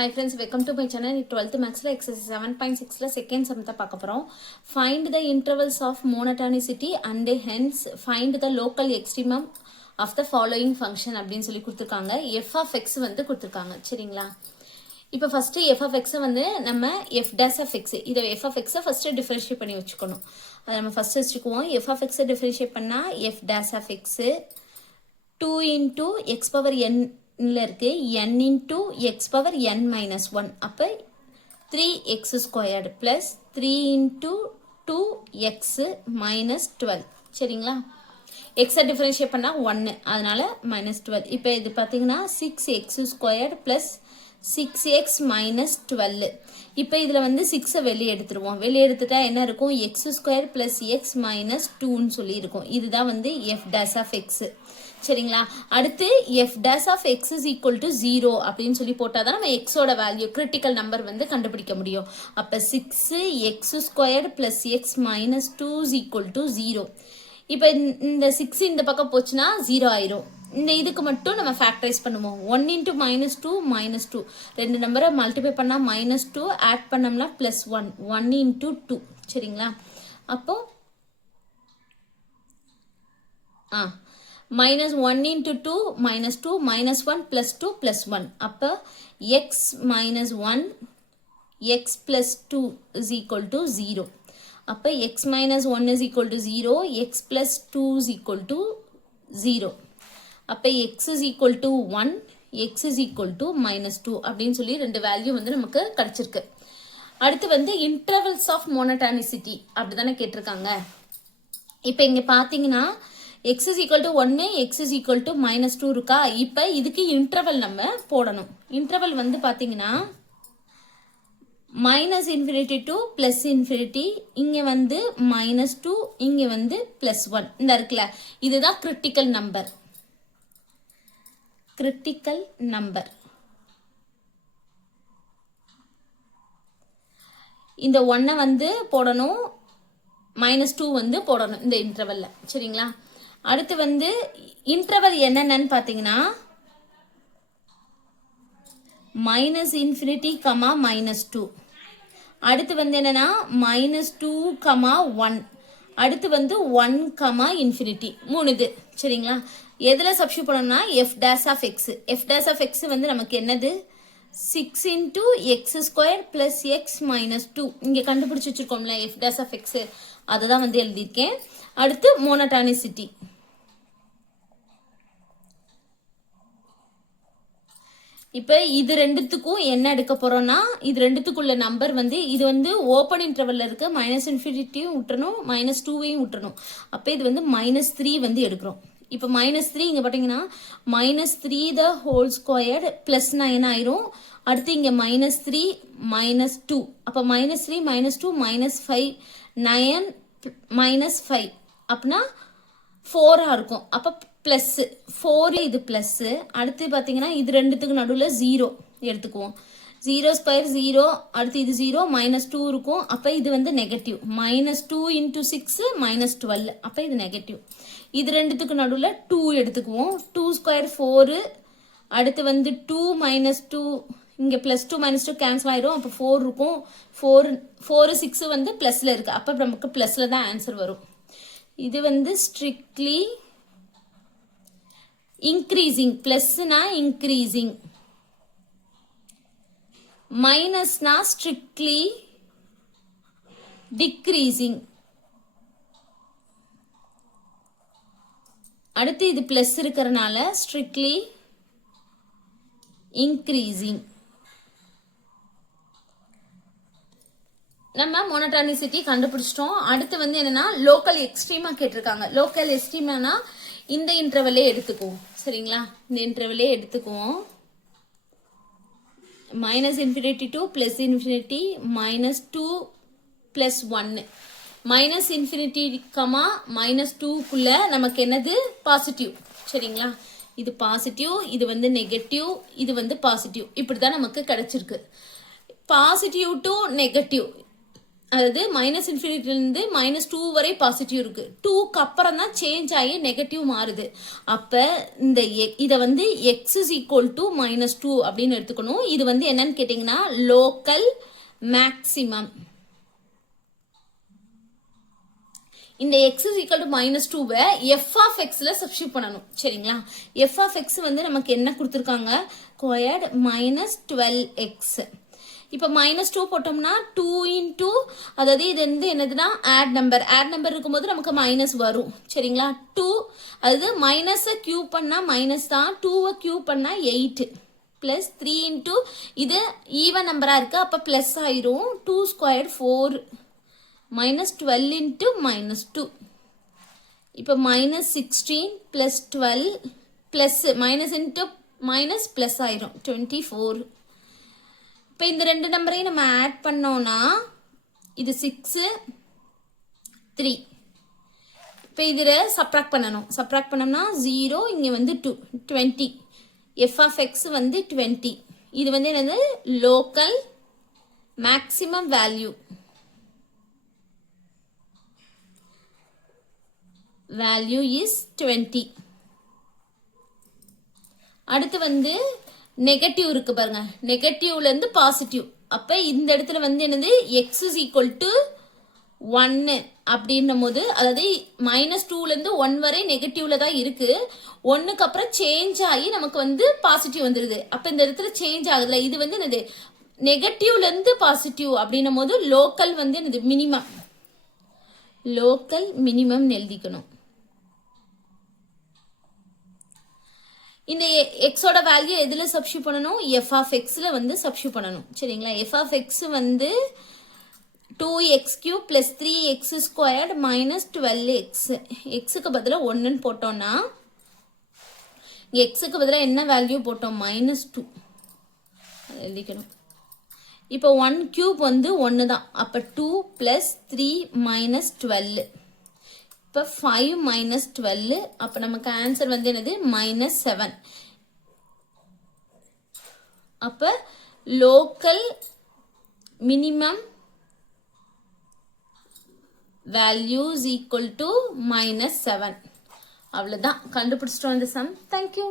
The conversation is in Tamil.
Hi friends, welcome to my channel. 12th Max exercise 7.6 second sum தான் பார்க்க போறோம். Find the intervals of monotonicity and hence find the local extremum of the following function அப்படின்னு சொல்லி கொடுத்திருக்காங்க. f of x வந்து கொடுத்திருக்காங்க. சரிங்களா? இப்போ first f of x வந்து நம்ம f dash of x இத f of x first differentiate பண்ணி வச்சுக்கணும். அத நம்ம first வச்சுக்குவோம். f of x differentiate பண்ணா f dash of x 2 into x power n இருக்கு n into x power n minus 1 அப்ப 3x squared plus 3 into 2x minus 12 சரிங்களா x differentiate பண்ணா 1 அதனால minus 12 இப்போ இது பாத்தீங்கன்னா 6x squared plus 6x minus 12 இப்போ இதுல வந்து 6 வெளிய எடுத்துருவோம் வெளிய எடுத்துட்டா என்ன இருக்கும் x squared plus x minus 2 ன்னு சொல்லி இருக்கும் இதுதான் வந்து f dash of x சரிங்களா அடுத்து f dash of x is equal to 0 அப்படின்னு சொல்லி போட்டாதான் நம்ம x ஓட வேல்யூ கிரிட்டிக்கல் நம்பர் வந்து கண்டுபிடிக்க முடியும் அப்ப 6x squared plus x minus 2 is equal to 0 இப்போ இந்த 6 இந்த பக்கம் போச்சுனா 0 ஆயிரும் இந்த இதுக்கு மட்டும் நம்ம ஃபேக்டரைஸ் பண்ணுவோம் 1 into minus 2 minus 2 ரெண்டு நம்பரை மல்டிப்ளை பண்ணா minus 2 ஆட் பண்ணோம்னா plus 1 1 into 2 சரிங்களா அப்போ minus 1 into 2 minus 2 minus 1 plus 2 plus 1 அப்ப x minus 1 x plus 2 is equal to 0 அப்ப x minus 1 is equal to 0 x plus 2 is equal to 0 அப்ப x is equal to 1 x is equal to minus 2 அப்படின்னு சொல்லி ரெண்டு வேல்யூ வந்து நமக்கு கிடைச்சிருக்கு அடுத்து வந்து intervals of monotonicity அப்படிதானே கேட்டிருக்காங்க இப்போ இங்க பாத்தீங்கன்னா x is equal to 1 x is equal to minus 2 இருக்கா இப்போ இதுக்கு interval நம்ம போடணும் interval வந்து பாத்தீங்கன்னா minus infinity to plus infinity இங்க வந்து minus 2 இங்க வந்து plus 1 இந்த இருக்குல இதுதான் critical number இந்த 1 வந்து போடணும் minus 2 வந்து போடணும் இந்த இன்டர்வல்ல சரிங்களா அடுத்து வந்து இன்டர்வல் என்னன்னு பாத்தீங்கன்னா minus infinity, minus 2 அடுத்து வந்து என்னன்னா minus 2, 1 அடுத்து வந்து 1, infinity மூணு இது சரிங்களா எதுல சப்ஸ்டிட்யூட் பண்ணனும்னா f dash of x வந்து நமக்கு என்னது 6 into x squared plus x minus 2 இங்க கண்டுபிடிச்சு வச்சிருக்கோம்ல f dash of x அததான் வந்து எழுதியிருக்கேன் அடுத்து monotonicity இப்போ இது ரெண்டுத்துக்கும் என்ன எடுக்க போறோம்னா இது ரெண்டுத்துக்குள்ள நம்பர் வந்து இது வந்து ஓபன் இன்டர்வல்ல இருக்கு -∞ விட்டுறணும் -2 விட்டுறணும் அப்ப இது வந்து -3 வந்து எடுக்கிறோம் இப்போ -3 இங்க பாத்தீங்கன்னா -3 the whole squared +9 ஆயிரும் அடுத்து இங்க -3 -2 அப்ப -3 -2 -5 9 -5 அப்பனா 4 இருக்கும் அப்ப plus 4 இது plus அடுத்து பாத்தீங்கன்னா இது ரெண்டுத்துக்கு நடுவுல 0 எடுத்துக்குவோம் 0 ஸ்கொயர் 0 அடுத்து இது 0 -2 இருக்கும் அப்ப இது வந்து நெகட்டிவ் -2 into 6 -12 அப்ப இது நெகட்டிவ் இது ரெண்டுத்துக்கு நடுவுல 2 எடுத்துக்குவோம் 2 ஸ்கொயர் 4 அடுத்து வந்து 2 -2 இங்க +2 -2 கேன்சல் ஆயிரும் அப்ப 4 இருக்கும் 4 6 வந்து பிளஸ்ல இருக்கு அப்ப நமக்கு பிளஸ்ல தான் ஆன்சர் வரும் இது வந்து strictly increasing plus na increasing minus na strictly decreasing அடுத்து இது plus இருக்கறனால strictly increasing நம்ம monotonicity கண்டுபிடிச்சிட்டோம் அடுத்து வந்து என்னன்னா local extrema கேட்டிருக்காங்க local extremaனா இந்த இன்டர்வலே எடுத்துக்குவோம் சரிங்களா இந்த இன்டர்வலே எடுத்துக்குவோம் -∞ to +∞ -2 plus 1 -∞, -2 குள்ள நமக்கு என்னது பாசிட்டிவ் சரிங்களா இது பாசிட்டிவ் இது வந்து நெகட்டிவ் இது வந்து பாசிட்டிவ் இப்படிதான் நமக்கு கிடைச்சிருக்கு பாசிட்டிவ் டு நெகட்டிவ் அதாவது மைனஸ் இன்ஃபினிட்டிலிருந்து -2 வரை பாசிட்டிவ் இருக்கு. 2க்கு அப்புறம் தான் சேஞ்ச் ஆகி நெகட்டிவ் மாறுது. அப்போ இந்த இதை வந்து எக்ஸ் இஸ் ஈக்குவல் டு -2 அப்படின்னு எடுத்துக்கணும். இது வந்து என்னன்னு கேட்டிங்கன்னா லோக்கல் மேக்சிமம். இந்த x is equal to -2வை f of xல சப்ஸ்டியூட் பண்ணணும். சரிங்களா? f of x வந்து நமக்கு என்ன கொடுத்துருக்காங்க? Squared -12x. இப்போ -2 போட்டோம்னா 2 into அதாவது இது வந்து என்னதுன்னா ஆட் நம்பர் இருக்கும்போது நமக்கு மைனஸ் வரும். சரிங்களா? 2 அதாவது மைனஸை கியூப் பண்ணால் மைனஸ் தான், 2வை கியூப் பண்ணால் 8 ப்ளஸ் 3 into இது ஈவன் நம்பராக இருக்குது, அப்போ ப்ளஸ் ஆயிரும். 2 ஸ்கொயர்ட் 4 -12 into -2. இப்போ -16 plus 12 plus minus into minus plus ஆயிரும் 24. இப்போ இந்த ரெண்டு நம்பரையும் நம்ம ஆட் பண்ணோம்னா இது 6 3. இப்போ இதில் சப்ராக்ட் பண்ணோம்னா 0, இங்கே வந்து 2 20. f of x வந்து 20. இது வந்து என்னது local maximum value. Value is 20. அடுத்து வந்து நெகட்டிவ் இருக்கு பாருங்க, நெகட்டிவ்லேருந்து பாசிட்டிவ். அப்போ இந்த இடத்துல வந்து என்னது எக்ஸ் இஸ் ஈக்குவல் டு 1 அப்படின்னும் போது, அதாவது -2லேருந்து 1 வரை நெகட்டிவ்ல தான் இருக்கு. 1க்கு அப்புறம் சேஞ்ச் ஆகி நமக்கு வந்து பாசிட்டிவ் வந்துடுது. அப்போ இந்த இடத்துல சேஞ்ச் ஆகுதுல, இது வந்து என்னது நெகட்டிவ்லேருந்து பாசிட்டிவ் அப்படின்னும் போது லோக்கல் வந்து என்னது மினிமம் எழுதிக்கணும். இந்த எக்ஸோட வேல்யூ எதில் சப்ஸ்டியூட் பண்ணணும்? எஃப் ஆஃப் எக்ஸில் வந்து சப்ஸ்டியூட் பண்ணணும். சரிங்களா? எஃப் ஆஃப் எக்ஸ் வந்து 2x³ + 3x² - 12x. எக்ஸுக்கு பதிலாக 1ன்னு போட்டோம்னா இங்கே எக்ஸுக்கு பதிலாக என்ன வேல்யூ போட்டோம்? -2 எழுதிக்கணும். இப்போ 1³ வந்து 1 தான். அப்போ 2 + 3 - 12. இப்போ 5 - 12. அப்போ நமக்கு ஆன்சர் வந்து என்னது -7. அப்போ local minimum value is equal to -7. அவ்வளோதான், கண்டுபிடிச்சிட்டோம் இந்த சம். தேங்க்யூ.